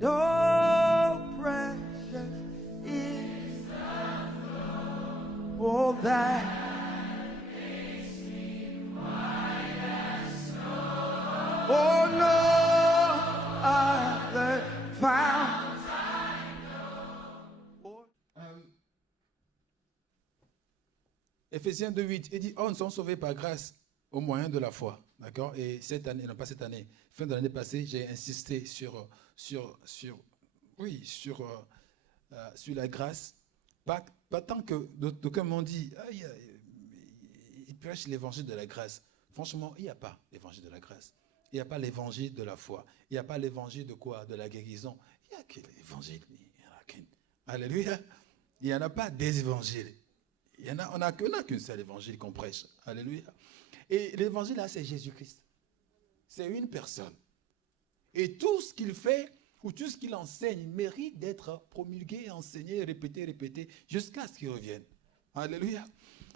No precious is all that. Oh no, other found. Éphésiens 2:8, il dit, oh, nous sommes sauvés par grâce au moyen de la foi. D'accord? Et cette année, non pas cette année, fin de l'année passée, j'ai insisté sur la grâce. Pas tant que d'aucuns m'ont dit, ah, il prêche l'évangile de la grâce. Franchement, il n'y a pas l'évangile de la grâce. Il n'y a pas l'évangile de la foi. Il n'y a pas l'évangile de quoi? De la guérison. Il n'y a que l'évangile. Alléluia. Il n'y en a pas des évangiles. On n'a qu'un seul évangile qu'on prêche. Alléluia. Et l'évangile là, c'est Jésus-Christ. C'est une personne. Et tout ce qu'il fait, ou tout ce qu'il enseigne, mérite d'être promulgué, enseigné, répété, jusqu'à ce qu'il revienne. Alléluia.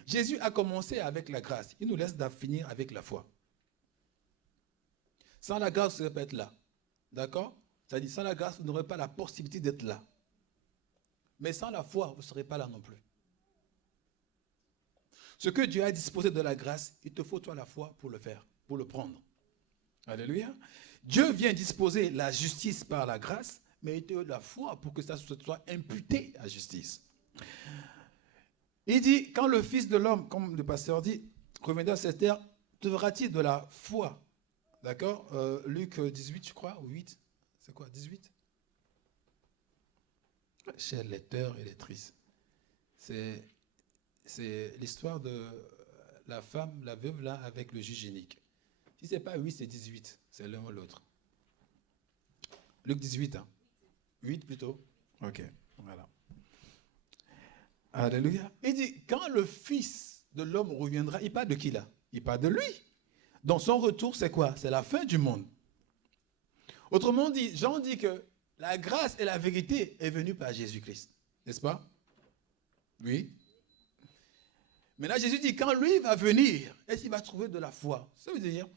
Jésus a commencé avec la grâce. Il nous laisse finir avec la foi. Sans la grâce, vous ne serez pas être là. D'accord? C'est-à-dire, sans la grâce, vous n'aurez pas la possibilité d'être là. Mais sans la foi, vous ne serez pas là non plus. Ce que Dieu a disposé de la grâce, il te faut toi la foi pour le faire, pour le prendre. Alléluia. Dieu vient disposer la justice par la grâce, mais il te donne la foi pour que ça soit imputé à justice. Il dit, quand le Fils de l'homme, comme le pasteur dit, reviendra sur cette terre, te verra-t-il de la foi? D'accord? Luc 18, je crois, ou 8. C'est quoi, 18? Chers lecteurs et lectrices, c'est l'histoire de la femme, la veuve là, avec le juge unique. Si ce n'est pas 8, c'est 18. C'est l'un ou l'autre. Luc 18, hein? 8 plutôt? Ok, voilà. Alléluia. Il dit, quand le Fils de l'homme reviendra, il parle de qui là? Il parle de lui. Donc son retour, c'est quoi? C'est la fin du monde. Autrement dit, Jean dit que la grâce et la vérité est venue par Jésus-Christ. N'est-ce pas? Oui. Maintenant, Jésus dit, quand lui va venir, est-ce qu'il va trouver de la foi? Ça veut dire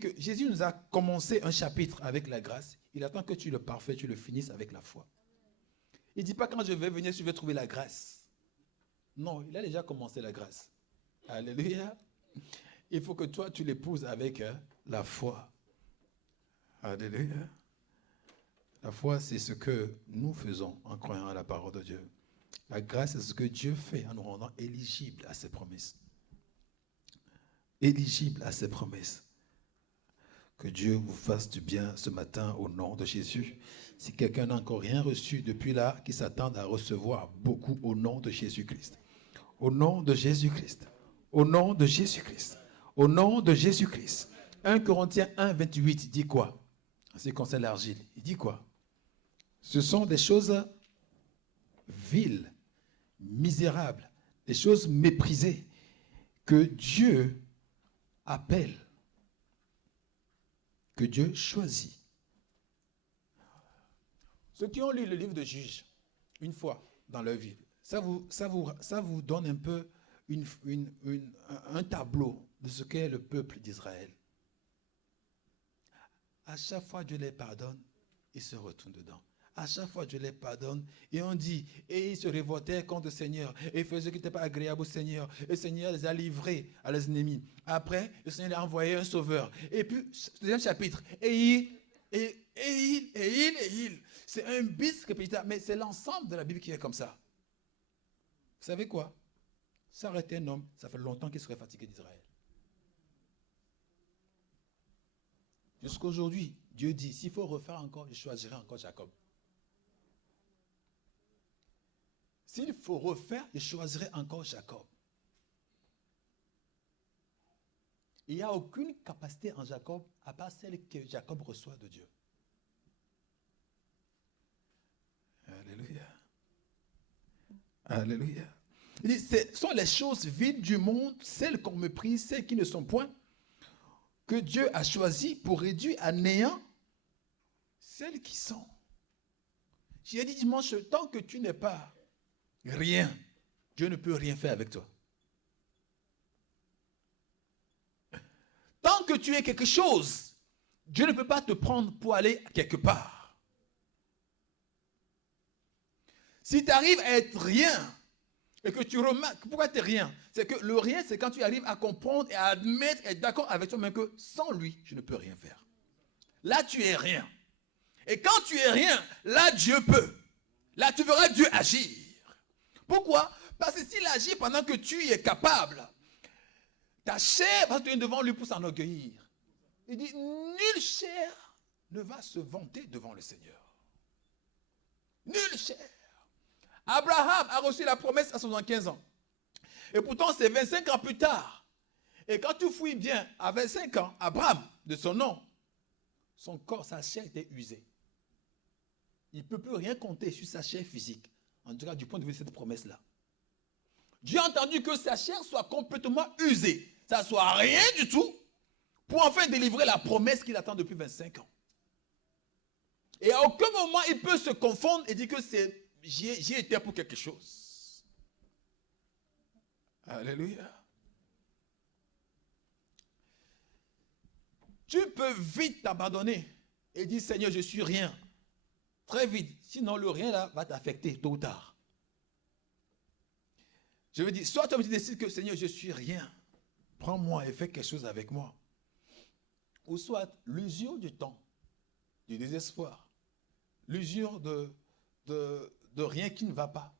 que Jésus nous a commencé un chapitre avec la grâce. Il attend que tu le parfaites, tu le finisses avec la foi. Il ne dit pas, quand je vais venir, je vais trouver la grâce. Non, il a déjà commencé la grâce. Alléluia. Il faut que toi, tu l'épouses avec la foi. Alléluia. La foi, c'est ce que nous faisons en croyant à la parole de Dieu. La grâce, c'est ce que Dieu fait en nous rendant éligibles à ses promesses. Éligibles à ses promesses. Que Dieu vous fasse du bien ce matin au nom de Jésus. Si quelqu'un n'a encore rien reçu depuis là, qu'il s'attende à recevoir beaucoup au nom de Jésus-Christ. Au nom de Jésus-Christ. Au nom de Jésus-Christ. Au nom de Jésus-Christ. 1 Corinthiens 1, 28 dit quoi? En ce qui concerne l'argile, il dit quoi? Ce sont des choses viles, misérables, des choses méprisées que Dieu appelle, que Dieu choisit. Ceux qui ont lu le livre de Juges, une fois dans leur vie, ça vous donne un peu un tableau de ce qu'est le peuple d'Israël. À chaque fois Dieu les pardonne, ils se retournent dedans. À chaque fois Dieu les pardonne, et on dit, et ils se révoltaient contre le Seigneur, et ils faisaient ce qui n'était pas agréable au Seigneur, et le Seigneur les a livrés à leurs ennemis. Après, le Seigneur a envoyé un sauveur. Et puis, deuxième chapitre, et il. C'est un bis répétitif, mais c'est l'ensemble de la Bible qui est comme ça. Vous savez quoi? S'arrêter un homme, ça fait longtemps qu'il serait fatigué d'Israël. Jusqu'à aujourd'hui, Dieu dit, s'il faut refaire encore, je choisirai encore Jacob. S'il faut refaire, je choisirai encore Jacob. Il n'y a aucune capacité en Jacob à part celle que Jacob reçoit de Dieu. Alléluia. Alléluia. Il dit, ce sont les choses vides du monde, celles qu'on méprise, celles qui ne sont point, que Dieu a choisies pour réduire à néant celles qui sont. J'ai dit dimanche, tant que tu n'es pas rien, Dieu ne peut rien faire avec toi. Tant que tu es quelque chose, Dieu ne peut pas te prendre pour aller quelque part. Si tu arrives à être rien, et que tu remarques, pourquoi tu n'es rien? C'est que le rien, c'est quand tu arrives à comprendre et à admettre, être d'accord avec toi-même que sans lui, je ne peux rien faire. Là, tu es rien. Et quand tu es rien, là, Dieu peut. Là, tu verras Dieu agir. Pourquoi? Parce que s'il agit pendant que tu es capable, ta chair va tenir devant lui pour s'enorgueillir. Il dit, nulle chair ne va se vanter devant le Seigneur. Nulle chair. Abraham a reçu la promesse à 75 ans. Et pourtant, c'est 25 ans plus tard. Et quand tu fouilles bien, à 25 ans, Abraham, de son nom, son corps, sa chair était usée. Il ne peut plus rien compter sur sa chair physique. En tout cas, du point de vue de cette promesse-là. Dieu a entendu que sa chair soit complètement usée. Ça ne soit rien du tout. Pour enfin délivrer la promesse qu'il attend depuis 25 ans. Et à aucun moment, il peut se confondre et dire que j'y étais pour quelque chose. Alléluia. Tu peux vite t'abandonner et dire, Seigneur, je suis rien. Très vite. Sinon, le rien là va t'affecter tôt ou tard. Je veux dire, soit tu décides que, Seigneur, je suis rien. Prends-moi et fais quelque chose avec moi. Ou soit l'usure du temps, du désespoir, l'usure de rien qui ne va pas,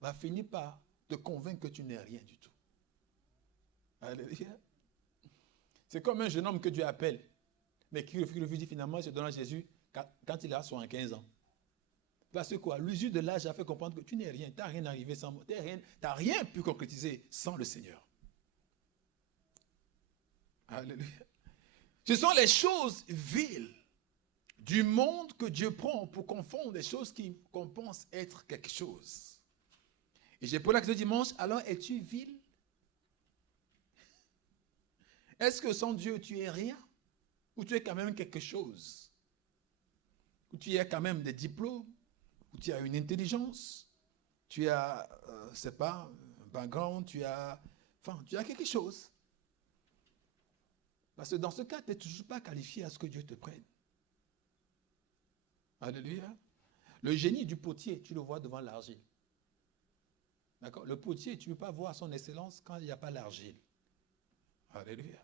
va finir par te convaincre que tu n'es rien du tout. Alléluia. C'est comme un jeune homme que Dieu appelle, mais qui refuse finalement se donner à Jésus quand il a 75 ans. Parce que quoi? L'usure de l'âge a fait comprendre que tu n'es rien, tu n'as rien arrivé sans moi, tu n'as rien pu concrétiser sans le Seigneur. Alléluia. Ce sont les choses viles du monde que Dieu prend pour confondre des choses qu'on pense être quelque chose. Et j'ai posé la question dimanche, alors es-tu vil? Est-ce que sans Dieu tu es rien? Ou tu es quand même quelque chose? Ou tu as quand même des diplômes? Ou tu as une intelligence? Tu as, c'est pas, un background, tu as quelque chose. Parce que dans ce cas, tu n'es toujours pas qualifié à ce que Dieu te prenne. Alléluia. Le génie du potier, tu le vois devant l'argile. D'accord? Le potier, tu ne peux pas voir son excellence quand il n'y a pas l'argile. Alléluia.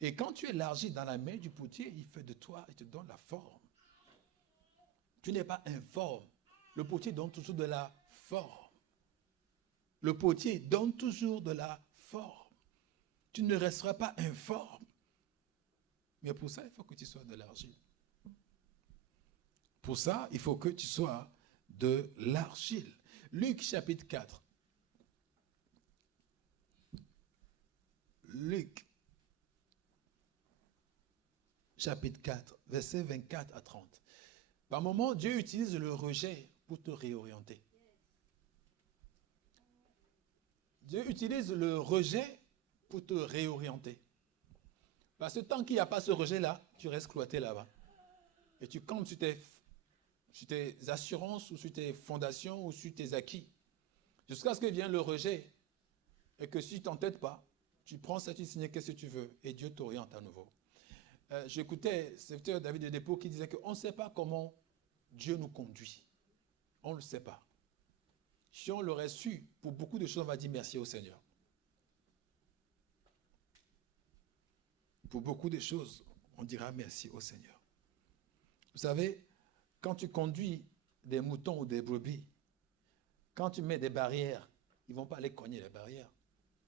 Et quand tu es l'argile dans la main du potier, il fait de toi, il te donne la forme. Tu n'es pas informe. Le potier donne toujours de la forme. Le potier donne toujours de la forme. Tu ne resteras pas informe. Mais pour ça, il faut que tu sois de l'argile. Pour ça, il faut que tu sois de l'argile. Luc chapitre 4. Luc chapitre 4, versets 24 à 30. Par moment, Dieu utilise le rejet pour te réorienter. Dieu utilise le rejet pour te réorienter. Parce que tant qu'il n'y a pas ce rejet-là, tu restes cloîtré là-bas. Et tu comptes sur tes assurances ou sur tes fondations ou sur tes acquis. Jusqu'à ce que vienne le rejet. Et que si tu t'entêtes pas, tu prends ça, tu signes qu'est-ce que tu veux. Et Dieu t'oriente à nouveau. J'écoutais le serviteur David de Dépôt qui disait qu'on ne sait pas comment Dieu nous conduit. On ne le sait pas. Si on l'aurait su, pour beaucoup de choses, on va dire merci au Seigneur. Pour beaucoup de choses, on dira merci au Seigneur. Vous savez, quand tu conduis des moutons ou des brebis, quand tu mets des barrières, ils ne vont pas aller cogner les barrières.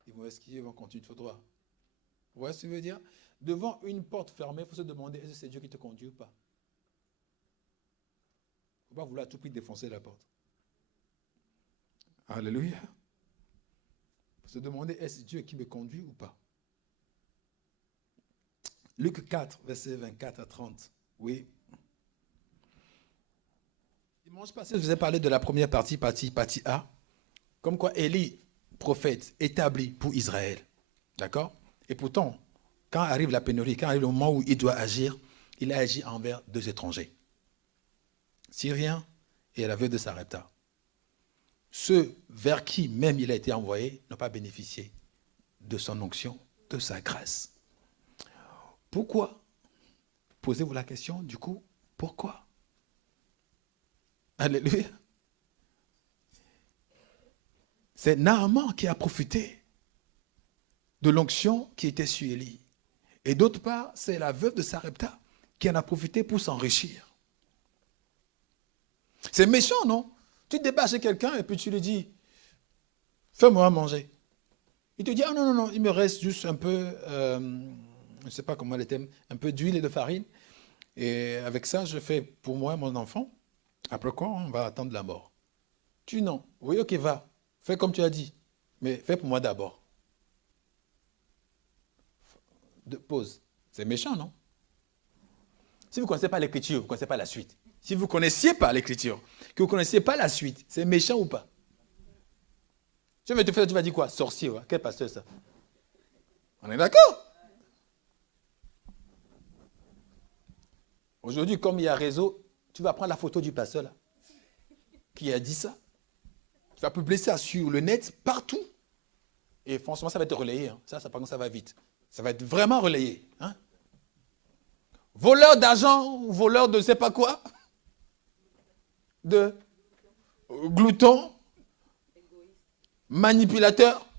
Ils vont esquiver, ils vont continuer tout droit. Vous voyez ce que je veux dire? Devant une porte fermée, il faut se demander, est-ce que c'est Dieu qui te conduit ou pas? Il ne faut pas vouloir à tout prix défoncer la porte. Alléluia. Il faut se demander, est-ce Dieu qui me conduit ou pas? Luc 4, versets 24 à 30. Oui. Dimanche passé, je vous ai parlé de la première partie A. Comme quoi Élie, prophète, établi pour Israël. D'accord? Et pourtant, quand arrive la pénurie, quand arrive le moment où il doit agir, il a agi envers 2 étrangers. Syriens et la veuve de Sarepta. Ceux vers qui même il a été envoyé n'ont pas bénéficié de son onction, de sa grâce. Pourquoi? Posez-vous la question, du coup, pourquoi? Alléluia. c'est Naaman qui a profité de l'onction qui était sur Élie. Et d'autre part, c'est la veuve de Sarepta qui en a profité pour s'enrichir. C'est méchant, non? Tu débats chez quelqu'un et puis tu lui dis, fais-moi à manger. Il te dit, ah non, non, il me reste juste un peu, je ne sais pas comment elle était, un peu d'huile et de farine. Et avec ça, je fais pour moi, mon enfant. Après quoi, on va attendre la mort. Tu non. Oui, ok, va. Fais comme tu as dit. Mais fais pour moi d'abord. Pause. C'est méchant, non? Si vous ne connaissez pas l'écriture, vous ne connaissez pas la suite. Si vous ne connaissiez pas l'écriture, que vous ne connaissiez pas la suite, c'est méchant ou pas? Tu vas dire quoi? Sorcier, ouais. Quel pasteur ça? On est d'accord? Aujourd'hui, comme il y a réseau, tu vas prendre la photo du pasteur là, qui a dit ça. Tu vas publier ça sur le net, partout. Et franchement, ça va être relayé. Hein. Ça, par contre, ça va vite. Ça va être vraiment relayé. Hein? Voleur d'argent, voleur de je ne sais pas quoi. De glouton, manipulateur,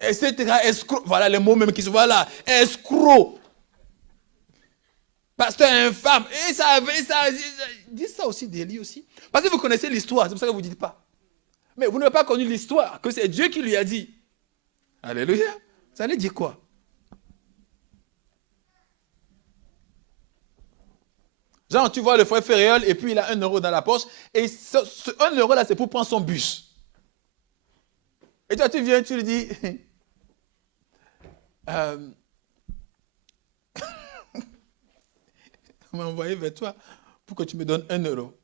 etc. Escroc. Voilà les mots même qui sont. Voilà, escroc. Pasteur infâme. Et ça dit ça aussi d'Élie aussi. Parce que vous connaissez l'histoire, c'est pour ça que vous ne dites pas. Mais vous n'avez pas connu l'histoire, que c'est Dieu qui lui a dit. Alléluia. Ça allait dire quoi? Genre, tu vois le frère Ferréol et puis il a 1 euro dans la poche. Et ce 1 euro là, c'est pour prendre son bus. Et toi, tu viens, tu lui dis... on m'a envoyé vers toi pour que tu me donnes 1 euro.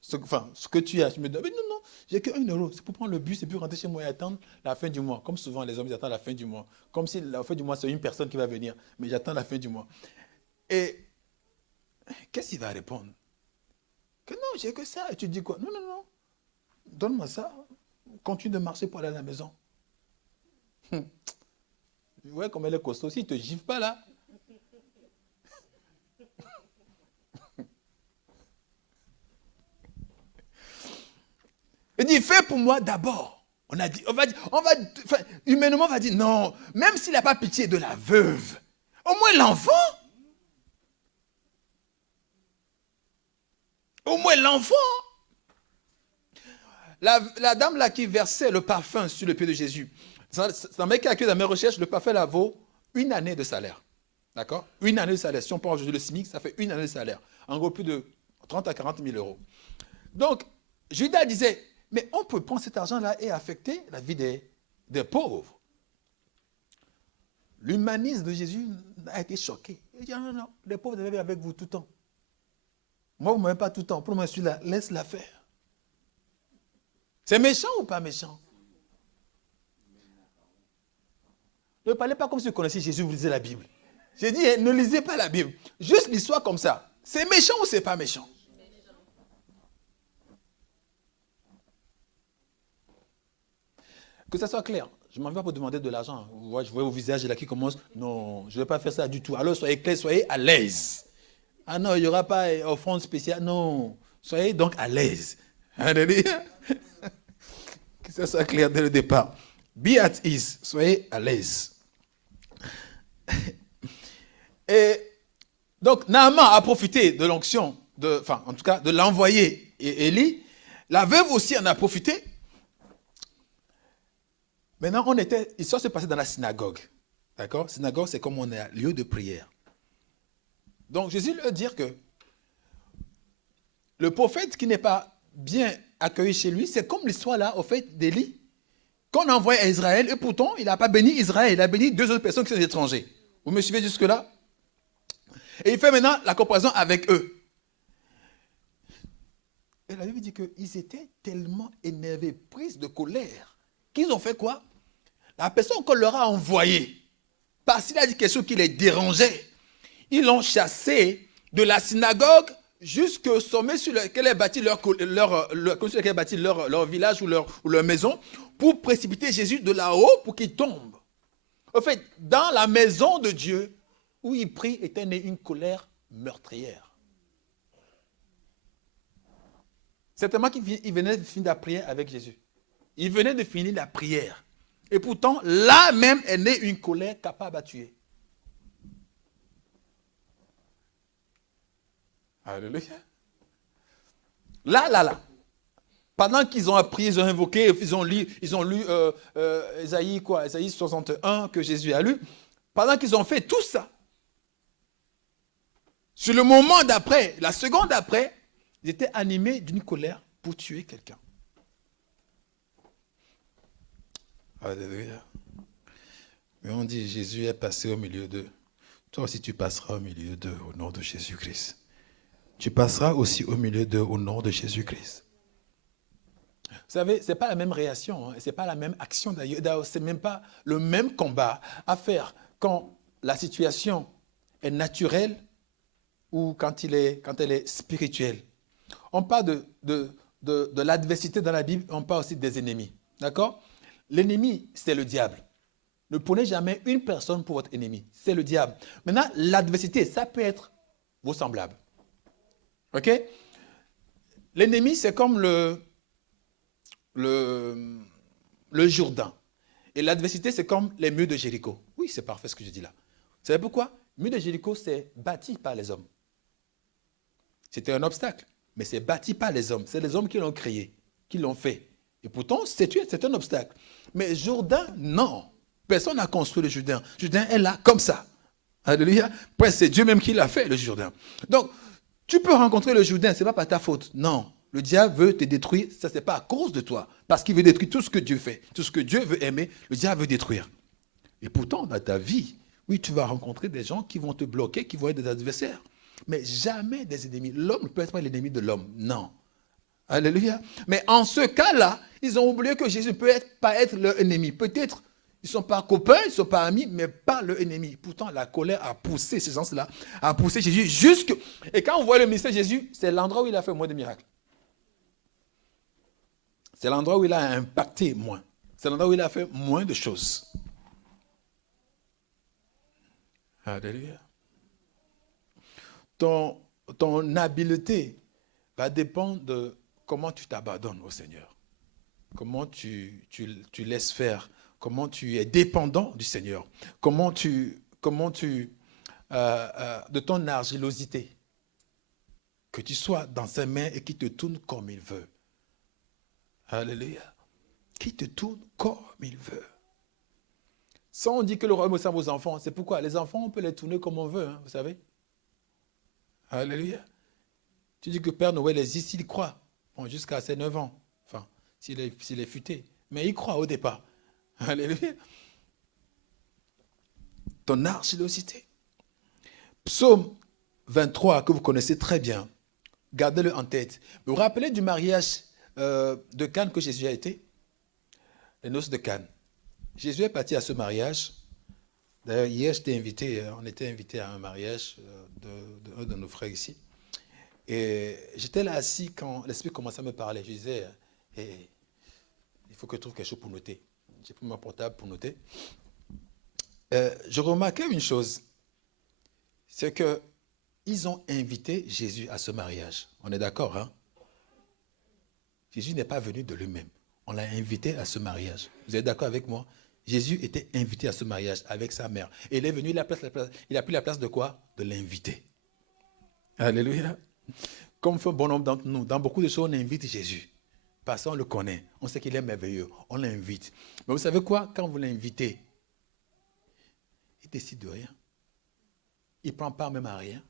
Ce que tu as, tu me donnes. Mais non, non, j'ai que 1 euro. C'est pour prendre le bus et puis rentrer chez moi et attendre la fin du mois. Comme souvent, les hommes, ils attendent la fin du mois. Comme si la fin du mois, c'est une personne qui va venir. Mais j'attends la fin du mois. Et qu'est-ce qu'il va répondre? Que non, j'ai que ça. Et tu dis quoi? Non, non, non. Donne-moi ça. Continue de marcher pour aller à la maison. Ouais, comme elle est costaud. Si, il ne te gifle pas là. Il dit, fais pour moi d'abord. Humainement, on va dire, non, même s'il n'a pas pitié de la veuve, au moins l'enfant. Au moins l'enfant. La dame là qui versait le parfum sur le pied de Jésus, dans mes calculs, dans mes recherches, le parfum là vaut 1 année de salaire. D'accord? 1 année de salaire. Si on prend aujourd'hui le SMIC, ça fait 1 année de salaire. En gros, plus de 30 à 40 000 euros. Donc, Judas disait, mais on peut prendre cet argent-là et affecter la vie des pauvres. L'humanisme de Jésus a été choqué. Il dit, non, non, les pauvres devaient être avec vous tout le temps. Moi, vous ne m'avez pas tout le temps. Pour moi, je suis là, laisse-la faire. C'est méchant ou pas méchant? Ne parlez pas comme si vous connaissiez Jésus, vous lisez la Bible. J'ai dit, ne lisez pas la Bible. Juste l'histoire comme ça. C'est méchant ou c'est pas méchant? Que ça soit clair. Je ne m'en vais pas pour demander de l'argent. Je vois vos visages là qui commencent. Non, je ne vais pas faire ça du tout. Alors soyez clairs, soyez à l'aise. Ah non, il n'y aura pas offrande spéciale. Non, soyez donc à l'aise. Alléluia. Que ça soit clair dès le départ. Be at ease. Soyez à l'aise. Et donc, Naaman a profité de l'onction, en tout cas, de l'envoyer Élie. La veuve aussi en a profité. Maintenant, l'histoire s'est passée dans la synagogue. D'accord? Synagogue, c'est comme on est à lieu de prière. Donc, Jésus leur dit que le prophète qui n'est pas bien accueilli chez lui, c'est comme l'histoire là, au fait, d'Élie, qu'on envoie à Israël, et pourtant, il n'a pas béni Israël, il a béni 2 autres personnes qui sont des étrangers. Vous me suivez jusque-là? Et il fait maintenant la comparaison avec eux. Et la Bible dit qu'ils étaient tellement énervés, pris de colère, qu'ils ont fait quoi? La personne qu'on leur a envoyée, parce qu'il a dit quelque chose qui les dérangeait, ils l'ont chassé de la synagogue jusqu'au sommet sur lequel est bâti leur village ou leur maison, pour précipiter Jésus de là-haut pour qu'il tombe. En fait, dans la maison de Dieu, où il prie, était née une colère meurtrière. Certainement qu'il venait de finir la prière avec Jésus. Il venait de finir la prière. Et pourtant, là même est née une colère capable à tuer. Alléluia. Là. Pendant qu'ils ont appris, ils ont invoqué, ils ont lu Ésaïe 61 que Jésus a lu. Pendant qu'ils ont fait tout ça, sur le moment d'après, la seconde d'après, ils étaient animés d'une colère pour tuer quelqu'un. Alléluia. Mais on dit, Jésus est passé au milieu d'eux. Toi aussi, tu passeras au milieu d'eux au nom de Jésus-Christ. Tu passeras aussi au milieu d'eux au nom de Jésus-Christ. Vous savez, ce n'est pas la même réaction, ce n'est pas la même action d'ailleurs, ce n'est même pas le même combat à faire quand la situation est naturelle ou quand elle est spirituelle. On parle de l'adversité dans la Bible, on parle aussi des ennemis. D'accord? L'ennemi, c'est le diable. Ne prenez jamais une personne pour votre ennemi, c'est le diable. Maintenant, l'adversité, ça peut être vos semblables. Ok? L'ennemi, c'est comme le Jourdain. Et l'adversité, c'est comme les murs de Jéricho. Oui, c'est parfait ce que je dis là. Vous savez pourquoi? Le mur de Jéricho, c'est bâti par les hommes. C'était un obstacle, mais c'est bâti par les hommes. C'est les hommes qui l'ont créé, qui l'ont fait. Et pourtant, c'est un obstacle. Mais Jourdain, non. Personne n'a construit le Jourdain. Jourdain est là, comme ça. Alléluia. C'est Dieu même qui l'a fait, le Jourdain. Donc, tu peux rencontrer le Jourdain, ce n'est pas par ta faute. Non. Le diable veut te détruire, ça, ce n'est pas à cause de toi. Parce qu'il veut détruire tout ce que Dieu fait. Tout ce que Dieu veut aimer, le diable veut détruire. Et pourtant, dans ta vie, oui, tu vas rencontrer des gens qui vont te bloquer, qui vont être des adversaires. Mais jamais des ennemis. L'homme ne peut être pas l'ennemi de l'homme. Non. Alléluia. Mais en ce cas-là, ils ont oublié que Jésus ne peut pas être leur ennemi. Peut-être, ils ne sont pas copains, ils ne sont pas amis, mais pas leur ennemi. Pourtant, la colère a poussé ces gens-là, a poussé Jésus jusque... Et quand on voit le ministère de Jésus, c'est l'endroit où il a fait moins de miracles. C'est l'endroit où il a impacté moins. C'est l'endroit où il a fait moins de choses. Alléluia. Ton habileté va dépendre de comment tu t'abandonnes au Seigneur. Comment tu laisses faire. Comment tu es dépendant du Seigneur. Comment tu de ton argilosité. Que tu sois dans ses mains et qu'il te tourne comme il veut. Alléluia. Qui te tourne comme il veut. Ça, on dit que le royaume est aux enfants. C'est pourquoi les enfants, on peut les tourner comme on veut, hein, vous savez. Alléluia. Tu dis que Père Noël existe, il croit. Bon, jusqu'à ses 9 ans. Enfin, s'il est futé. Mais il croit au départ. Alléluia. Ton argilosité. Psaume 23, que vous connaissez très bien. Gardez-le en tête. Vous vous rappelez du mariage de Cannes que Jésus a été? Les noces de Cannes. Jésus est parti à ce mariage. D'ailleurs, hier, on était invité à un mariage d'un de nos frères ici. Et j'étais là assis quand l'Esprit commençait à me parler. Je disais, hey, il faut que je trouve quelque chose pour noter. J'ai pris mon portable pour noter. Je remarquais une chose. C'est qu'ils ont invité Jésus à ce mariage. On est d'accord, hein? Jésus n'est pas venu de lui-même. On l'a invité à ce mariage. Vous êtes d'accord avec moi? Jésus était invité à ce mariage avec sa mère. Et il est venu, il a pris la place de quoi? De l'invité. Alléluia. Comme fait un bon nombre d'entre nous, dans beaucoup de choses, on invite Jésus. Parce qu'on le connaît. On sait qu'il est merveilleux. On l'invite. Mais vous savez quoi? Quand vous l'invitez, il ne décide de rien. Il ne prend part même à rien.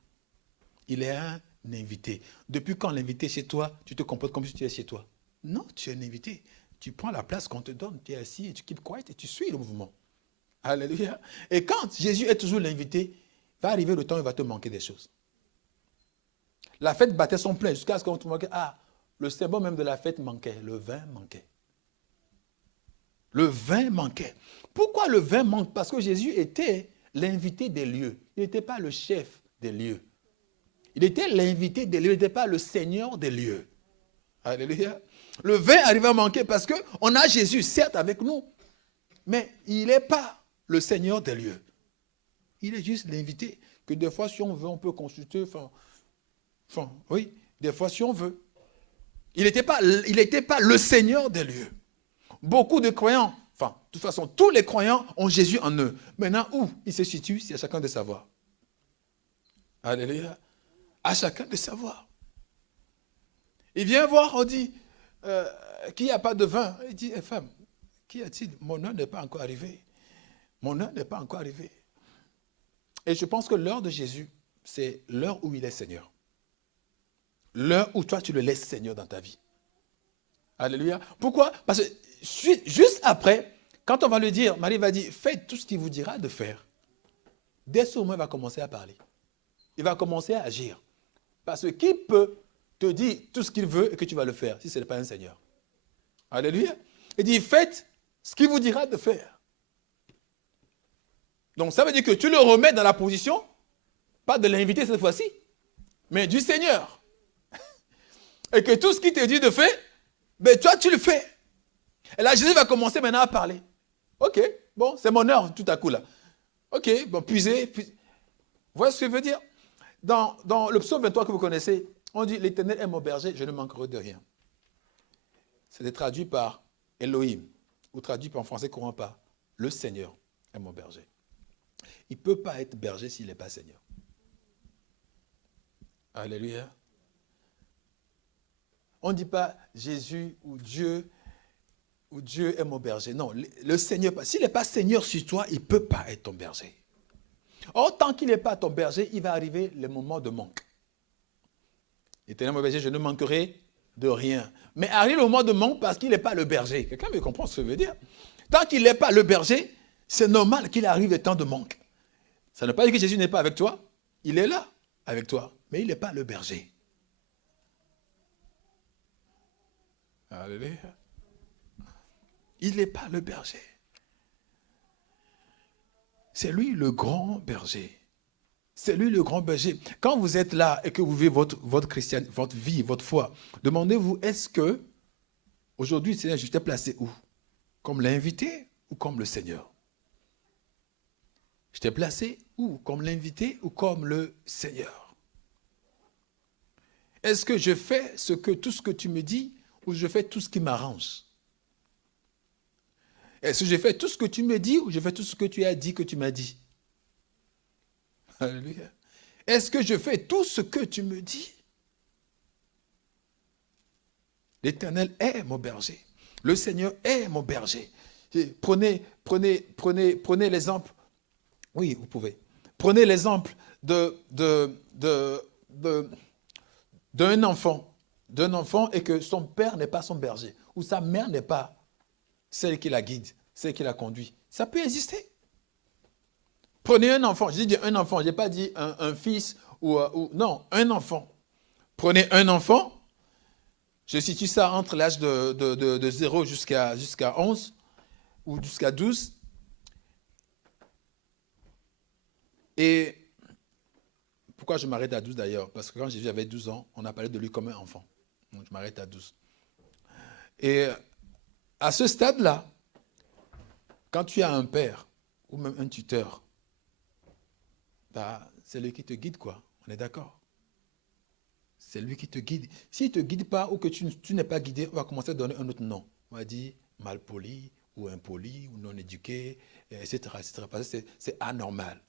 Il est un invité. Depuis quand l'invité est chez toi, tu te comportes comme si tu es chez toi? Non, tu es un invité. Tu prends la place qu'on te donne, tu es assis et tu keep quiet et tu suis le mouvement. Alléluia. Et quand Jésus est toujours l'invité, va arriver le temps où il va te manquer des choses. La fête battait son plein jusqu'à ce qu'on te manque. Ah, le symbole même de la fête manquait. Le vin manquait. Le vin manquait. Pourquoi le vin manque? Parce que Jésus était l'invité des lieux. Il n'était pas le chef des lieux. Il était l'invité des lieux. Il n'était pas le seigneur des lieux. Alléluia. Le vin arrive à manquer parce qu'on a Jésus, certes, avec nous. Mais il n'est pas le seigneur des lieux. Il est juste l'invité. Que des fois, si on veut, on peut consulter. Oui, des fois, si on veut. Il n'était pas le seigneur des lieux. beaucoup de croyants, enfin, de toute façon, tous les croyants ont Jésus en eux. Maintenant, où il se situe, c'est à chacun de savoir. Alléluia. À chacun de savoir. Il vient voir, on dit, qu'il n'y a pas de vin. Il dit, femme, qu'y a-t-il? Mon heure n'est pas encore arrivée. Mon heure n'est pas encore arrivée. Et je pense que l'heure de Jésus, c'est l'heure où il est Seigneur. L'heure où toi, tu le laisses Seigneur dans ta vie. Alléluia. Pourquoi? Parce que juste après, quand on va lui dire, Marie va dire, faites tout ce qu'il vous dira de faire. Dès ce moment, il va commencer à parler. Il va commencer à agir. Parce que qui peut te dire tout ce qu'il veut et que tu vas le faire si ce n'est pas un Seigneur? Alléluia. Il dit, faites ce qu'il vous dira de faire. Donc ça veut dire que tu le remets dans la position, pas de l'inviter cette fois-ci, mais du Seigneur. Et que tout ce qu'il te dit de faire, ben toi tu le fais. Et là Jésus va commencer maintenant à parler. Ok, bon, c'est mon heure tout à coup là. Ok, bon, puisez. Vous voyez ce que je veux dire? Dans le psaume 23 que vous connaissez, on dit, l'Éternel est mon berger, je ne manquerai de rien. C'est traduit par Elohim, ou traduit en français courant par le Seigneur est mon berger. Il ne peut pas être berger s'il n'est pas Seigneur. Alléluia. On ne dit pas Jésus ou Dieu est mon berger. Non, le Seigneur, s'il n'est pas Seigneur sur toi, il ne peut pas être ton berger. Or, tant qu'il n'est pas ton berger, il va arriver le moment de manque. Éternel mon berger, je ne manquerai de rien. Mais arrive le moment de manque parce qu'il n'est pas le berger. Quelqu'un me comprend ce que je veux dire? Tant qu'il n'est pas le berger, c'est normal qu'il arrive le temps de manque. Ça ne veut pas dire que Jésus n'est pas avec toi. Il est là avec toi, mais il n'est pas le berger. Alléluia. Il n'est pas le berger. C'est lui le grand berger. C'est lui le grand berger. Quand vous êtes là et que vous vivez votre vie, votre foi, demandez-vous, est-ce que aujourd'hui, Seigneur, je t'ai placé où? Comme l'invité ou comme le Seigneur? Je t'ai placé où? Comme l'invité ou comme le Seigneur? Est-ce que je fais tout ce que tu me dis ou je fais tout ce qui m'arrange? Est-ce que je fais tout ce que tu me dis ou je fais tout ce que tu as dit que tu m'as dit? Alléluia. Est-ce que je fais tout ce que tu me dis? L'Éternel est mon berger. Le Seigneur est mon berger. Prenez l'exemple. Oui, vous pouvez. Prenez l'exemple d'un enfant et que son père n'est pas son berger ou sa mère n'est pas celle qui la guide, celle qui la conduit. Ça peut exister. Prenez un enfant, je dis un enfant, je n'ai pas dit un fils ou non, un enfant. Prenez un enfant, je situe ça entre l'âge de 0 jusqu'à 11 ou jusqu'à 12. Et pourquoi je m'arrête à 12 d'ailleurs? Parce que quand Jésus avait 12 ans, on a parlé de lui comme un enfant. Donc je m'arrête à 12. Et à ce stade-là, quand tu as un père ou même un tuteur, c'est lui qui te guide, quoi. On est d'accord? C'est lui qui te guide. S'il ne te guide pas ou que tu n'es pas guidé, on va commencer à donner un autre nom. On va dire malpoli ou impoli ou non éduqué, etc. Parce que c'est anormal.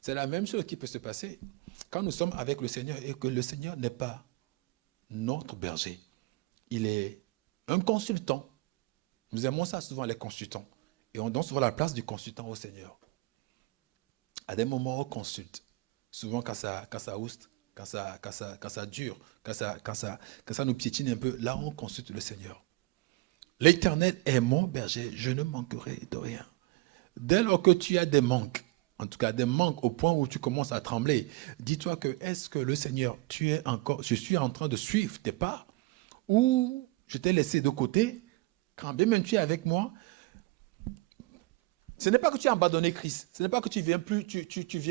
C'est la même chose qui peut se passer quand nous sommes avec le Seigneur et que le Seigneur n'est pas notre berger. Il est un consultant. Nous aimons ça souvent, les consultants. Et on donne souvent la place du consultant au Seigneur. À des moments, on consulte. Souvent, quand ça ouste, quand ça dure, quand ça nous piétine un peu, là, on consulte le Seigneur. L'Éternel est mon berger, je ne manquerai de rien. Dès lors que tu as des manques, en tout cas des manques au point où tu commences à trembler, dis-toi que est-ce que le Seigneur, je suis en train de suivre tes pas ou je t'ai laissé de côté, quand bien même tu es avec moi. Ce n'est pas que tu as abandonné Christ. Ce n'est pas que tu viens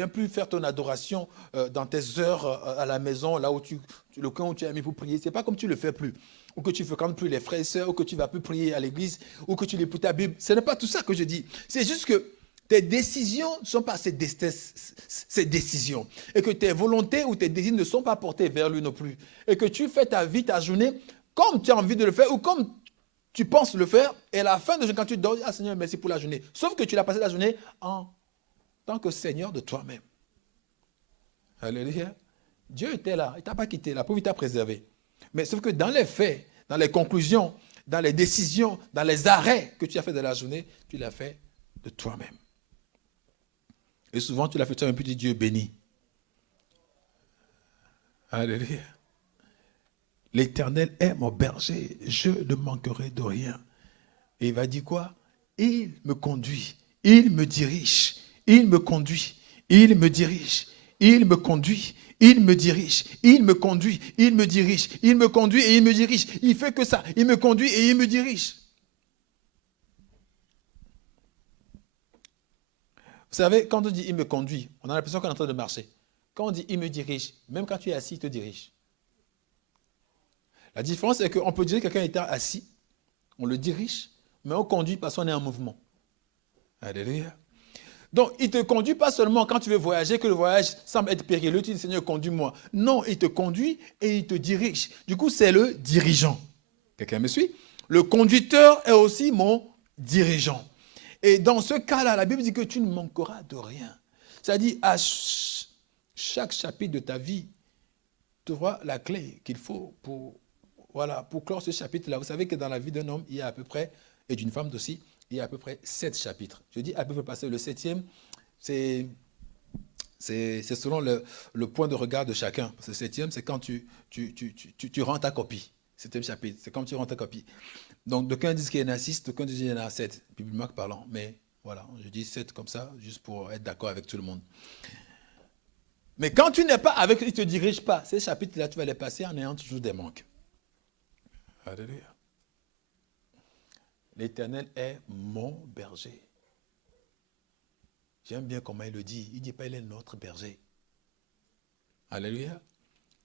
plus faire ton adoration dans tes heures à la maison, là où le coin où tu as mis pour prier. Ce n'est pas comme tu ne le fais plus. Ou que tu ne fréquentes plus les frères et sœurs, ou que tu ne vas plus prier à l'église, ou que tu lis plus ta Bible. Ce n'est pas tout ça que je dis. C'est juste que tes décisions ne sont pas ces décisions. Et que tes volontés ou tes désirs ne sont pas portés vers lui non plus. Et que tu fais ta vie, ta journée, comme tu as envie de le faire, ou comme tu penses le faire, et à la fin de la journée, quand tu dors, ah Seigneur, merci pour la journée. Sauf que tu l'as passé la journée en tant que Seigneur de toi-même. Alléluia. Dieu était là, il ne t'a pas quitté, la pauvre, il t'a préservé. Mais sauf que dans les faits, dans les conclusions, dans les décisions, dans les arrêts que tu as fait de la journée, tu l'as fait de toi-même. Et souvent, tu l'as fait toi-même, puis tu dis Dieu béni. Alléluia. L'Éternel est mon berger, je ne manquerai de rien. Et il va dire quoi? Il me conduit, il me dirige, il me conduit, il me dirige, il me conduit, il me dirige, il me conduit, il me dirige, il me conduit et il me dirige. Il fait que ça, il me conduit et il me dirige. Vous savez, quand on dit il me conduit, on a l'impression qu'on est en train de marcher. Quand on dit il me dirige, même quand tu es assis, il te dirige. La différence, c'est qu'on peut dire que quelqu'un est assis, on le dirige, mais on conduit parce qu'on est en mouvement. Alléluia. Donc, il ne te conduit pas seulement quand tu veux voyager, que le voyage semble être périlleux, tu dis Seigneur, conduis-moi. Non, il te conduit et il te dirige. Du coup, c'est le dirigeant. Quelqu'un me suit? Le conducteur est aussi mon dirigeant. Et dans ce cas-là, la Bible dit que tu ne manqueras de rien. C'est-à-dire, à chaque chapitre de ta vie, tu auras la clé qu'il faut pour clore ce chapitre-là. Vous savez que dans la vie d'un homme, il y a à peu près, et d'une femme aussi, il y a à peu près 7 chapitres. Je dis à peu près parce que le 7e, c'est selon le point de regard de chacun. Le 7e, c'est quand tu rends ta copie. 7e chapitre, c'est quand tu rends ta copie. Donc, d'aucuns disent qu'il y en a 6, d'aucuns disent qu'il y en a 7, bibliquement parlant. Mais voilà, je dis 7 comme ça, juste pour être d'accord avec tout le monde. Mais quand tu n'es pas avec lui, il ne te dirige pas. Ces chapitres-là, tu vas les passer en ayant toujours des manques. Alléluia. L'Éternel est mon berger. J'aime bien comment il le dit. Il ne dit pas il est notre berger. Alléluia.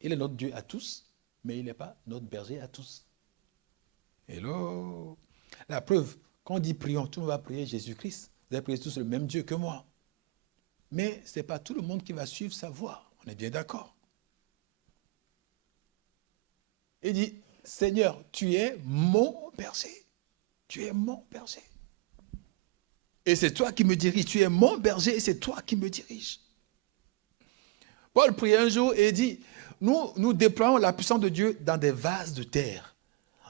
Il est notre Dieu à tous, mais il n'est pas notre berger à tous. Hello. La preuve, quand on dit prions, tout le monde va prier Jésus-Christ. Vous allez prier tous le même Dieu que moi. Mais ce n'est pas tout le monde qui va suivre sa voie. On est bien d'accord. Il dit, Seigneur, tu es mon berger. Tu es mon berger. Et c'est toi qui me diriges. Tu es mon berger et c'est toi qui me diriges. Paul prie un jour et dit, nous déployons la puissance de Dieu dans des vases de terre,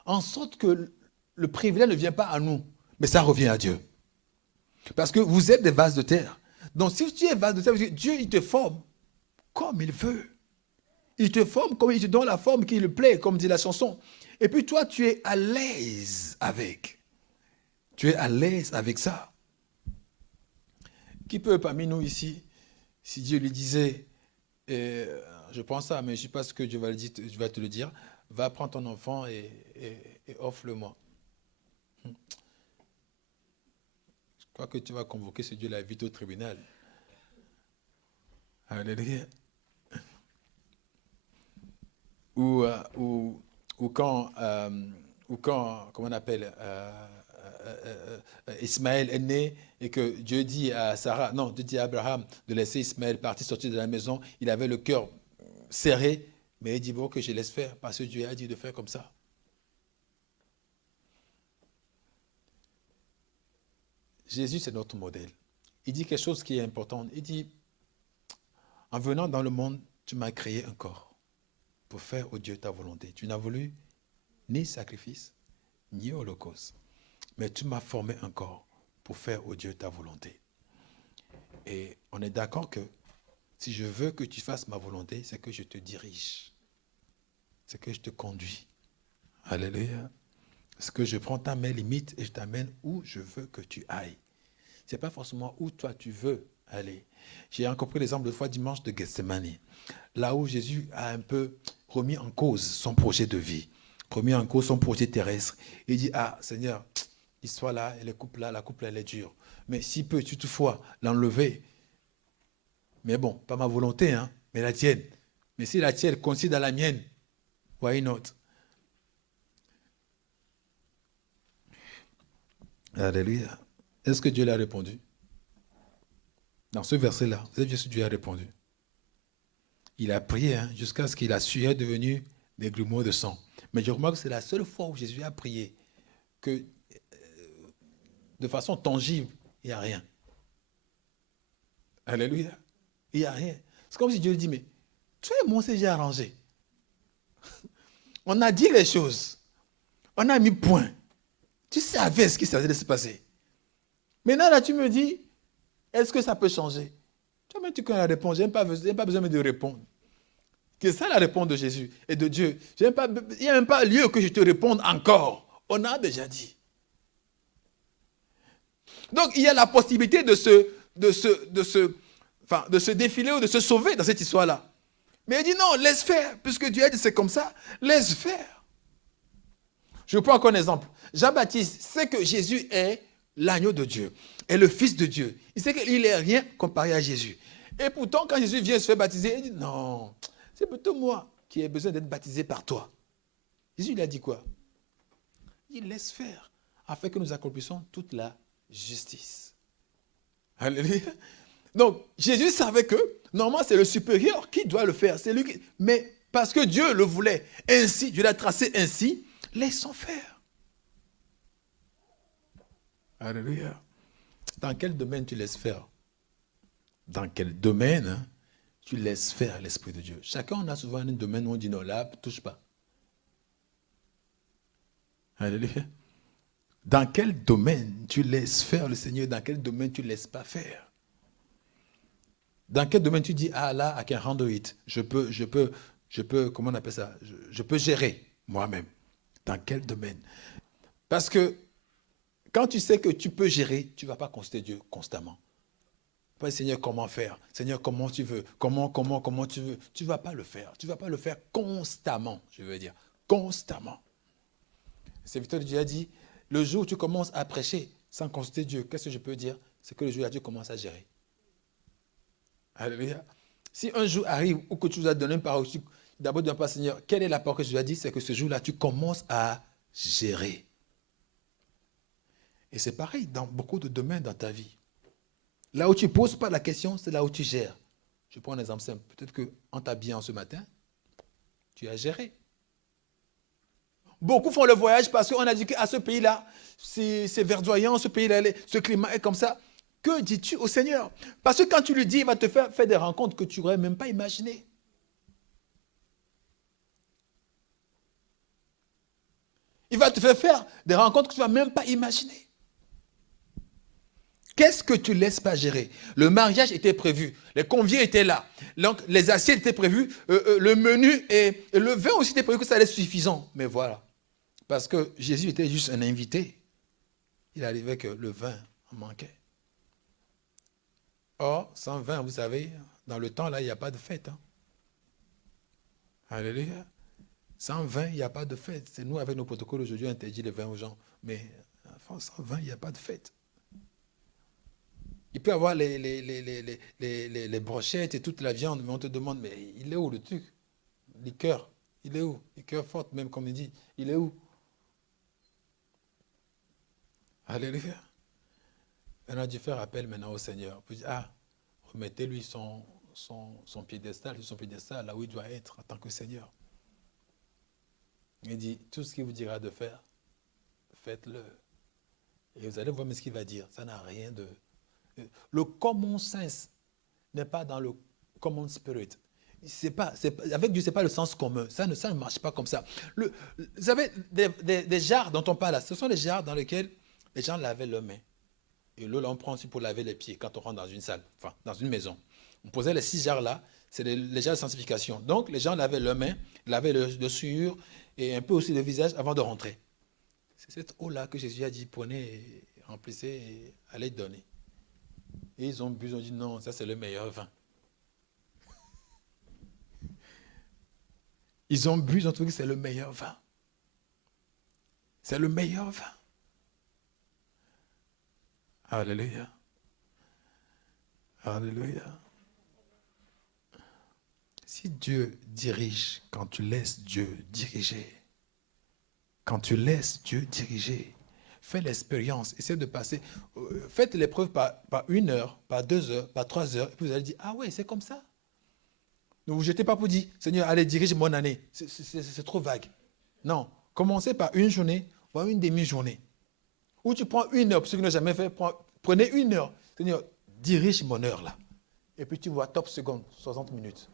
en sorte que le privilège ne vient pas à nous, mais ça revient à Dieu. Parce que vous êtes des vases de terre. Donc si tu es vase de terre, Dieu il te forme comme il veut. Il te forme comme il te donne la forme qui lui plaît, comme dit la chanson. Et puis toi, tu es à l'aise avec. Tu es à l'aise avec ça. Qui peut parmi nous ici, si Dieu lui disait, je pense ça, mais je ne sais pas ce que Dieu va te le dire, va prendre ton enfant et offre-le-moi. Je crois que tu vas convoquer ce Dieu-là vite au tribunal. Alléluia. Ou quand, comment on appelle, Ismaël est né et que Dieu dit à Sarah, non, Dieu dit à Abraham de laisser Ismaël partir, sortir de la maison. Il avait le cœur serré, mais il dit, bon, que je laisse faire, parce que Dieu a dit de faire comme ça. Jésus, c'est notre modèle. Il dit quelque chose qui est important. Il dit, en venant dans le monde, tu m'as créé un corps pour faire, ô Dieu, ta volonté. Tu n'as voulu ni sacrifice, ni holocauste. Mais tu m'as formé un corps pour faire, ô Dieu, ta volonté. Et on est d'accord que si je veux que tu fasses ma volonté, c'est que je te dirige. C'est que je te conduis. Alléluia. C'est que je prends mes limites et je t'amène où je veux que tu ailles. Ce n'est pas forcément où toi tu veux aller. J'ai encore pris l'exemple de fois dimanche de Gethsemane. Là où Jésus a un peu remis en cause son projet de vie, remis en cause son projet terrestre. Il dit, ah Seigneur, l'histoire là, la coupe elle est dure. Mais si peut toutefois l'enlever. Mais bon, pas ma volonté, hein, mais la tienne. Mais si la tienne coïncide à la mienne, why not? Alléluia. Est-ce que Dieu l'a répondu? Dans ce verset-là, vous savez ce que Dieu a répondu. Il a prié jusqu'à ce qu'il a sué devenu des grumeaux de sang. Mais je remarque que c'est la seule fois où Jésus a prié que de façon tangible, il n'y a rien. Alléluia. Il n'y a rien. C'est comme si Dieu dit, mais toi et moi, c'est déjà arrangé. On a dit les choses. On a mis point. Tu savais ce qui s'allait se passer. Maintenant, là, tu me dis, est-ce que ça peut changer? Toi-même, tu connais la réponse. Je n'ai pas besoin de répondre. C'est ça la réponse de Jésus et de Dieu. Il n'y a même pas lieu que je te réponde encore. On a déjà dit. Donc, il y a la possibilité de se défiler ou de se sauver dans cette histoire-là. Mais il dit non, laisse faire. Puisque Dieu a dit c'est comme ça, laisse faire. Je prends encore un exemple. Jean-Baptiste sait que Jésus est l'agneau de Dieu, est le Fils de Dieu. Il sait qu'il n'est rien comparé à Jésus. Et pourtant, quand Jésus vient se faire baptiser, il dit non, c'est plutôt moi qui ai besoin d'être baptisé par toi. Jésus, il a dit quoi? Il laisse faire, afin que nous accomplissions toute la justice. Alléluia. Donc, Jésus savait que, normalement, c'est le supérieur qui doit le faire. C'est lui qui... Mais parce que Dieu le voulait ainsi, Dieu l'a tracé ainsi, laissons faire. Alléluia. Dans quel domaine tu laisses faire? Dans quel domaine tu laisses faire l'Esprit de Dieu? Chacun, on a souvent un domaine où on dit non, là, touche pas. Alléluia. Dans quel domaine tu laisses faire le Seigneur? Dans quel domaine tu ne laisses pas faire? Dans quel domaine tu dis, ah là, I can handle it. Je peux, comment on appelle ça? Je peux gérer moi-même. Dans quel domaine? Parce que quand tu sais que tu peux gérer, tu ne vas pas consulter Dieu constamment. Pas Seigneur, comment faire? Seigneur, comment tu veux? Comment tu veux? Tu ne vas pas le faire. Tu ne vas pas le faire constamment, je veux dire. Constamment. Le serviteur de Dieu a dit, le jour où tu commences à prêcher sans consulter Dieu, qu'est-ce que je peux dire? C'est que le jour où Dieu commence à gérer. Alléluia. Si un jour arrive où que tu nous as donné une parole, d'abord, tu ne dis pas, Seigneur, quelle est la parole que je lui ai dit? C'est que ce jour-là, tu commences à gérer. Et c'est pareil dans beaucoup de domaines dans ta vie. Là où tu ne poses pas la question, c'est là où tu gères. Je prends un exemple simple. Peut-être qu'en t'habillant ce matin, tu as géré. Beaucoup font le voyage parce qu'on a dit qu'à ce pays-là, c'est verdoyant, ce pays-là, ce climat est comme ça. Que dis-tu au Seigneur? Parce que quand tu lui dis, il va te faire des rencontres que tu n'aurais même pas imaginées. Il va te faire des rencontres que tu ne vas même pas imaginer. Qu'est-ce que tu ne laisses pas gérer? Le mariage était prévu, les conviés étaient là, donc les assiettes étaient prévues, le menu et le vin aussi était prévu que ça allait être suffisant. Mais voilà, parce que Jésus était juste un invité, il arrivait que le vin en manquait. Or, sans vin, vous savez, dans le temps, là, il n'y a pas de fête. Hein. Alléluia. Sans vin, il n'y a pas de fête. C'est nous, avec nos protocoles, aujourd'hui, on interdit le vin aux gens. Mais sans vin, il n'y a pas de fête. Il peut y avoir les brochettes et toute la viande, mais on te demande, mais il est où le truc? Liqueur, il est où? Liqueur forte, même comme il dit, il est où? Alléluia. On a dû faire appel maintenant au Seigneur. Puis, remettez-lui son piédestal, là où il doit être en tant que Seigneur. Il dit, tout ce qu'il vous dira de faire, faites-le. Et vous allez voir ce qu'il va dire. Ça n'a rien de... Le common sense n'est pas dans le common spirit. Avec Dieu, ce n'est pas le sens commun. Ça ne marche pas comme ça. Vous savez, des jarres dont on parle là, ce sont les jarres dans lesquels les gens lavaient leurs mains. Et l'eau, là, on prend aussi pour laver les pieds quand on rentre dans une salle, enfin, dans une maison. On posait les 6 jarres là, c'est les jarres de sanctification. Donc, les gens lavaient leurs mains, lavaient le sueur et un peu aussi le visage avant de rentrer. C'est cette eau-là que Jésus a dit, prenez, et remplissez et allez donner. Et ils ont bu, ils ont dit non, ça c'est le meilleur vin. Ils ont bu, ils ont trouvé que c'est le meilleur vin. C'est le meilleur vin. Alléluia. Alléluia. Si Dieu dirige, quand tu laisses Dieu diriger, quand tu laisses Dieu diriger, fais l'expérience, essaie de passer, faites l'épreuve par 1 heure, par 2 heures, par 3 heures, et puis vous allez dire, ah ouais, c'est comme ça. Ne vous jetez pas pour dire, Seigneur, allez, dirige mon année. C'est trop vague. Non, commencez par une journée, voire une demi-journée. Ou tu prends 1 heure, pour ceux qui n'ont jamais fait, prenez 1 heure. Seigneur, dirige mon heure là. Et puis tu vois top seconde, 60 minutes.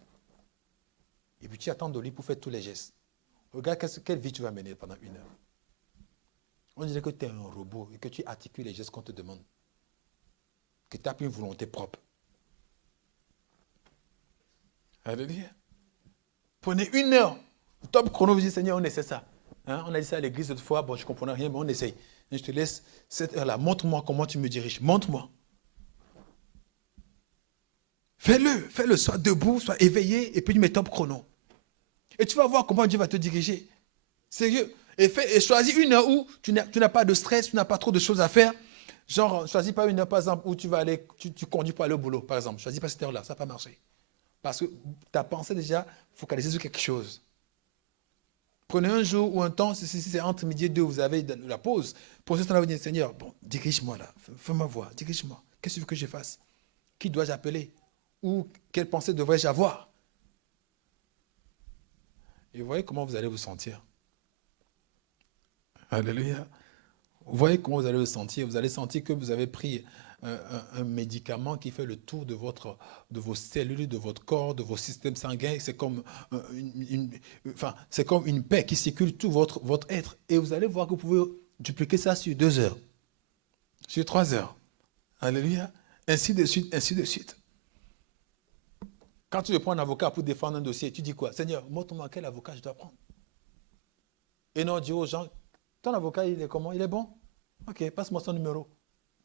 Et puis tu attends de lui pour faire tous les gestes. Regarde quelle vie tu vas mener pendant 1 heure. On dirait que tu es un robot et que tu articules les gestes qu'on te demande. Que tu n'as plus une volonté propre. Alléluia. Prenez 1 heure. Top chrono, vous dites, Seigneur, on essaie ça. Hein? On a dit ça à l'église de fois, bon, je ne comprenais rien, mais on essaye. Et je te laisse cette heure-là. Montre-moi comment tu me diriges. Montre-moi. Fais-le. Sois debout, sois éveillé, et puis tu mets top chrono. Et tu vas voir comment Dieu va te diriger. Sérieux. Et choisis 1 heure où tu n'as pas de stress, tu n'as pas trop de choses à faire. Genre, choisis pas 1 heure, par exemple, où tu vas aller, tu conduis pour aller au boulot, par exemple. Choisis pas cette heure-là, ça ne va pas marcher. Parce que ta pensée déjà focalisée sur quelque chose. Prenez un jour ou un temps, si c'est entre midi et 2, vous avez la pause. Pour ce temps-là, vous dites, Seigneur, bon, dirige-moi là, fais-moi voir, dirige-moi. Qu'est-ce que tu veux que je fasse? Qui dois-je appeler? Ou quelle pensée devrais-je avoir? Et vous voyez comment vous allez vous sentir. Alléluia. Vous voyez comment vous allez vous sentir. Vous allez sentir que vous avez pris un médicament qui fait le tour de vos cellules, de votre corps, de vos systèmes sanguins. C'est comme une paix qui circule tout votre être. Et vous allez voir que vous pouvez dupliquer ça sur 2 heures, sur 3 heures. Alléluia. Ainsi de suite, ainsi de suite. Quand tu veux prendre un avocat pour défendre un dossier, tu dis quoi? Seigneur, montre-moi quel avocat je dois prendre. Et non, dis aux gens, ton avocat, il est comment? Il est bon? Ok, passe-moi son numéro.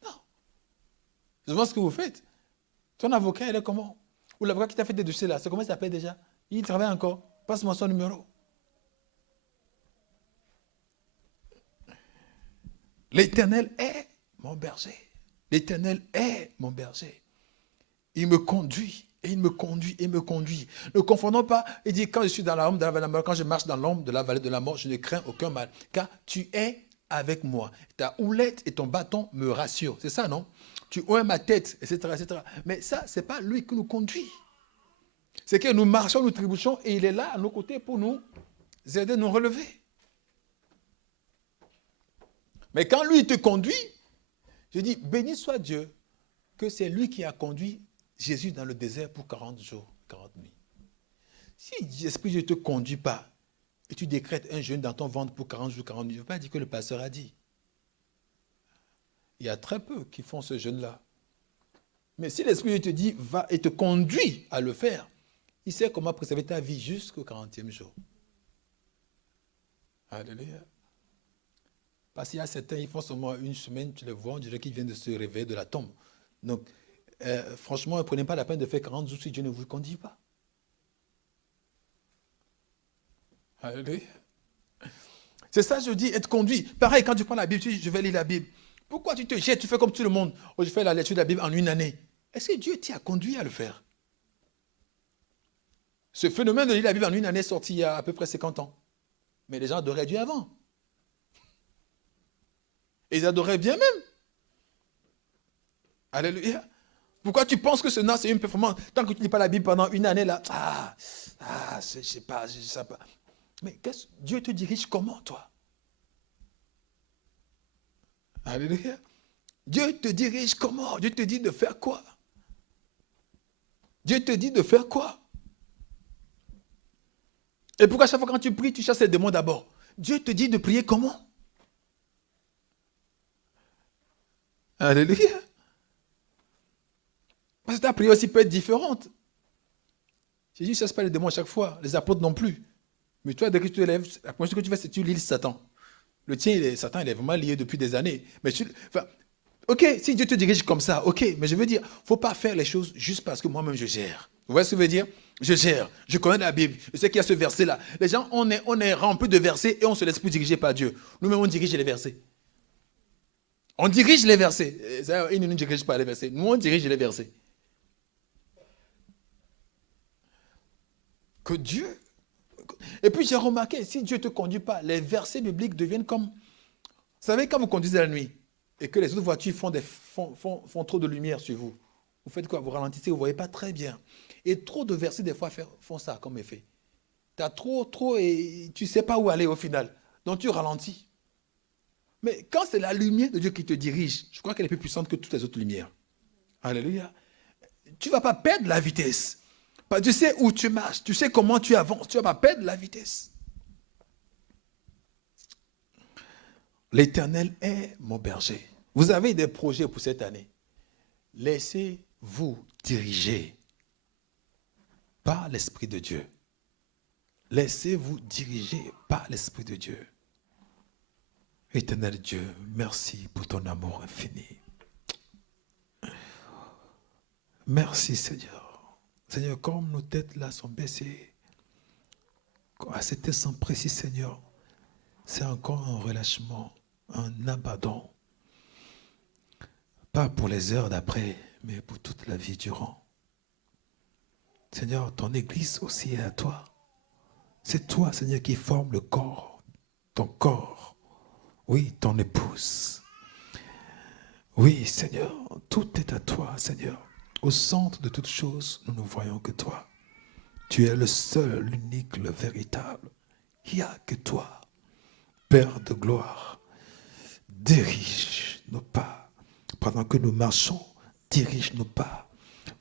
Non. Je vois ce que vous faites. Ton avocat, il est comment? Ou l'avocat qui t'a fait des dossiers là, c'est comment il s'appelle déjà? Il travaille encore. Passe-moi son numéro. L'Éternel est mon berger. L'Éternel est mon berger. Il me conduit. Et il me conduit, et me conduit. Ne confondons pas, il dit, quand je suis dans l'ombre de la vallée de la mort, quand je marche dans l'ombre de la vallée de la mort, je ne crains aucun mal, car tu es avec moi. Ta houlette et ton bâton me rassurent. C'est ça, non? Tu oins ma tête, etc., etc. Mais ça, ce n'est pas lui qui nous conduit. C'est que nous marchons, nous trébuchons, et il est là, à nos côtés, pour nous aider, nous relever. Mais quand lui te conduit, je dis, béni soit Dieu, que c'est lui qui a conduit Jésus dans le désert pour 40 jours, 40 nuits. Si l'Esprit de Dieu ne te conduit pas et tu décrètes un jeûne dans ton ventre pour 40 jours, 40 nuits, je ne veux pas dire que le pasteur a dit. Il y a très peu qui font ce jeûne-là. Mais si l'Esprit de Dieu te dit, va et te conduit à le faire, il sait comment préserver ta vie jusqu'au 40e jour. Alléluia. Parce qu'il y a certains, ils font seulement 1 semaine, tu les vois, on dirait qu'ils viennent de se réveiller de la tombe. Donc, franchement, ne prenez pas la peine de faire 40 jours si Dieu ne vous conduit pas. Alléluia. C'est ça, je dis, être conduit. Pareil, quand tu prends la Bible, tu dis, je vais lire la Bible. Pourquoi tu te jettes, tu fais comme tout le monde? Oh, je fais la lecture de la Bible en 1 année. Est-ce que Dieu t'y a conduit à le faire? Ce phénomène de lire la Bible en 1 année est sorti il y a à peu près 50 ans. Mais les gens adoraient Dieu avant. Et ils adoraient bien même. Alléluia. Pourquoi tu penses que c'est une performance? Tant que tu ne lis pas la Bible pendant 1 année, là, je ne sais pas, je ne sais pas. Mais Dieu te dirige comment, toi? Alléluia. Dieu te dirige comment? Dieu te dit de faire quoi? Dieu te dit de faire quoi? Et pourquoi chaque fois quand tu pries, tu chasses les démons d'abord? Dieu te dit de prier comment? Alléluia. Parce que ta prière aussi peut être différente. Jésus ne chasse pas les démons à chaque fois, les apôtres non plus. Mais toi, dès que tu te lèves, la première chose que tu fais, c'est que tu lis Satan. Le tien, Satan, il est vraiment lié depuis des années. Mais ok, si Dieu te dirige comme ça, ok, mais je veux dire, il ne faut pas faire les choses juste parce que moi-même je gère. Vous voyez ce que je veux dire? Je gère, je connais la Bible, je sais qu'il y a ce verset-là. Les gens, on est remplis de versets et on se laisse plus diriger par Dieu. Nous-mêmes, on dirige les versets. On dirige les versets. Il ne nous dirige pas les versets. Nous, on dirige les versets. Que Dieu... Et puis j'ai remarqué, si Dieu ne te conduit pas, les versets bibliques deviennent comme... Vous savez, quand vous conduisez la nuit et que les autres voitures font trop de lumière sur vous, vous faites quoi? Vous ralentissez, vous ne voyez pas très bien. Et trop de versets, des fois, font ça comme effet. Tu as trop, et tu ne sais pas où aller au final. Donc tu ralentis. Mais quand c'est la lumière de Dieu qui te dirige, je crois qu'elle est plus puissante que toutes les autres lumières. Alléluia. Tu ne vas pas perdre la vitesse. Tu sais où tu marches, tu sais comment tu avances, tu ne vas pas perdre la vitesse. L'Éternel est mon berger. Vous avez des projets pour cette année. Laissez-vous diriger par l'Esprit de Dieu. Laissez-vous diriger par l'Esprit de Dieu. Éternel Dieu, merci pour ton amour infini. Merci Seigneur. Seigneur, comme nos têtes là sont baissées, à cet instant précis Seigneur, c'est encore un relâchement, un abandon. Pas pour les heures d'après, mais pour toute la vie durant. Seigneur, ton Église aussi est à toi. C'est toi, Seigneur, qui forme le corps, ton corps. Oui, ton épouse. Oui, Seigneur, tout est à toi, Seigneur. Au centre de toutes choses, nous ne voyons que toi. Tu es le seul, l'unique, le véritable. Il n'y a que toi, Père de gloire. Dirige nos pas. Pendant que nous marchons, dirige nos pas.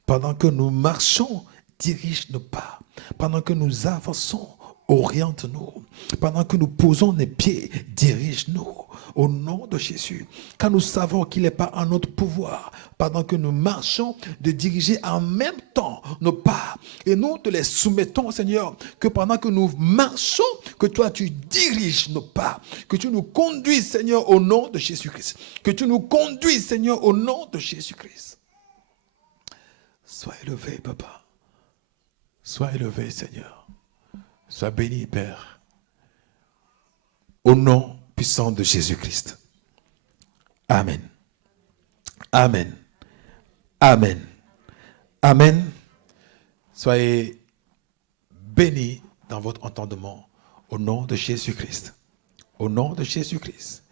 Pendant que nous marchons, dirige nos pas. Pendant que nous avançons, oriente-nous. Pendant que nous posons les pieds, dirige-nous. Au nom de Jésus. Quand nous savons qu'il n'est pas en notre pouvoir, pendant que nous marchons, de diriger en même temps nos pas. Et nous te les soumettons, Seigneur, que pendant que nous marchons, que toi tu diriges nos pas. Que tu nous conduises, Seigneur, au nom de Jésus-Christ. Que tu nous conduises, Seigneur, au nom de Jésus-Christ. Sois élevé, Papa. Sois élevé, Seigneur. Sois béni, Père. Au nom puissant de Jésus-Christ. Amen. Amen. Amen. Amen. Soyez bénis dans votre entendement au nom de Jésus-Christ. Au nom de Jésus-Christ.